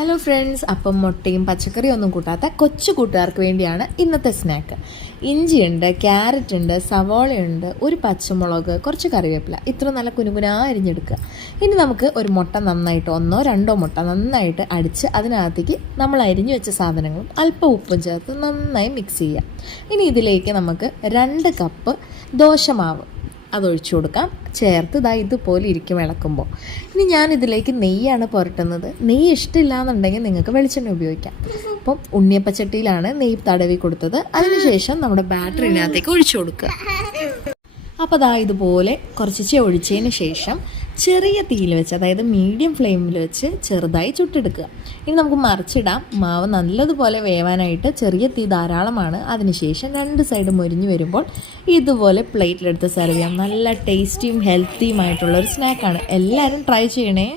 Hello friends, അപ്പം മുട്ടയും പച്ചക്കറിയും ഒന്നും കൂട്ടാത്ത കൊച്ചു കൂട്ടുകാർക്ക് വേണ്ടിയാണ് ഇന്നത്തെ സ്നാക്ക്. ഇഞ്ചിയുണ്ട്, ക്യാരറ്റ് ഉണ്ട്, സവാളയുണ്ട്, ഒരു പച്ചമുളക്, കുറച്ച് കറിവേപ്പില, ഇത്ര നല്ല കുനുകുനാ അരിഞ്ഞെടുക്കുക. ഇനി നമുക്ക് ഒരു മുട്ട നന്നായിട്ട് 1-2 മുട്ട നന്നായിട്ട് അടിച്ച് അതിനകത്തേക്ക് നമ്മൾ അരിഞ്ഞു വെച്ച സാധനങ്ങളും അല്പം ഉപ്പും ചേർത്ത് നന്നായി മിക്സ് ചെയ്യുക. ഇനി ഇതിലേക്ക് നമുക്ക് 2 കപ്പ് ദോശമാവ് അതൊഴിച്ചു കൊടുക്കാം. ചേർത്ത് ഇതുപോലെ ഇരിക്കും ഇളക്കുമ്പോൾ. ഇനി ഞാനിതിലേക്ക് നെയ്യാണ് പുരട്ടുന്നത്. നെയ്യ് ഇഷ്ടമില്ല എന്നുണ്ടെങ്കിൽ നിങ്ങൾക്ക് വെളിച്ചെണ്ണ ഉപയോഗിക്കാം. അപ്പം ഉണ്ണിയപ്പച്ചട്ടിയിലാണ് നെയ്യ് തടവി കൊടുത്തത്. അതിനുശേഷം നമ്മുടെ ബാറ്ററിനകത്തേക്ക് ഒഴിച്ചു കൊടുക്കുക. അപ്പോൾ ഇതുപോലെ കുറച്ച് ഒഴിച്ചതിന് ശേഷം ചെറിയ തീയിൽ വെച്ച്, അതായത് മീഡിയം ഫ്ലെയിമിൽ വെച്ച് ചെറുതായി ചുട്ടെടുക്കുക. ഇനി നമുക്ക് മറിച്ചിടാം. മാവ് നല്ലതുപോലെ വേവാനായിട്ട് ചെറിയ തീ ധാരാളമാണ്. അതിനുശേഷം 2 സൈഡ് മൊരിഞ്ഞ് വരുമ്പോൾ ഇതുപോലെ പ്ലേറ്റിലെടുത്ത് സെർവ് ചെയ്യാം. നല്ല ടേസ്റ്റിയും ഹെൽത്തിയുമായിട്ടുള്ളൊരു സ്നാക്കാണ്. എല്ലാവരും ട്രൈ ചെയ്യണേ.